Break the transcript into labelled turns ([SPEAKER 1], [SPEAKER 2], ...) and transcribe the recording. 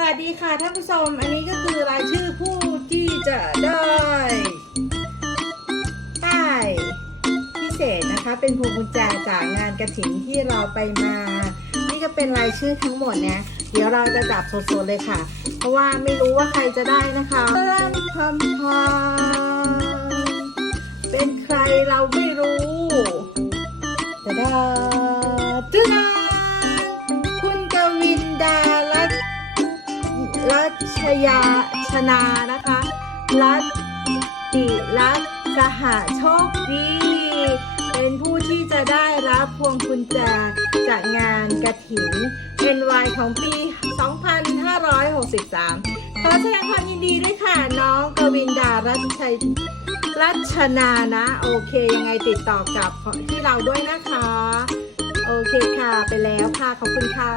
[SPEAKER 1] สวัสดีค่ะท่านผู้ชม อันนี้ก็คือรายชื่อผู้ที่จะได้ป้ายพิเศษนะคะ เป็นพวงกุญแจจากงานกระถิ่นที่เราไปมา นี่ก็เป็นรายชื่อทั้งหมดนะ เดี๋ยวเราจะจับสดๆเลยค่ะ เพราะว่าไม่รู้ว่าใครจะได้นะคะเริ่มพมพเป็นใครเราไม่รู้จะได้ รัชยาชนานะคะ รัตติรัตสหโชคดีเป็นผู้ที่จะได้รับพวงกุญแจจากงานกระถิน NY ของปี 2563 ขอแสดงความยินดีด้วยค่ะ น้องกวินดารัชชัยรัชนานะ โอเค ยังไงติดต่อกับที่เราด้วยนะคะ โอเคค่ะ ไปแล้วค่ะ ขอบคุณค่ะ